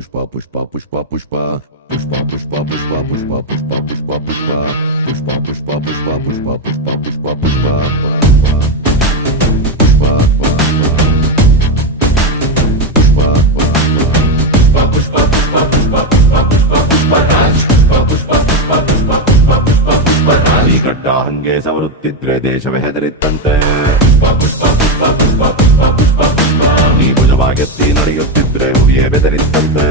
pushpa pushpa pushpa pushpa pushpa pushpa pushpa pushpa pushpa pushpa pushpa pushpa pushpa pushpa pushpa pushpa pushpa pushpa ಗಡ್ಡ ಹಂಗೆ ಸವರುತ್ತಿದ್ರೆ ದೇಶವೇ ಹೆದರಿತ್ತಂತೆ ನೀ ಭುಜವಾಗೆತ್ತಿ ನಡೆಯುತ್ತಿದ್ರೆ ಹುಲಿಯೇ ಬೆದರಿತ್ತಂತೆ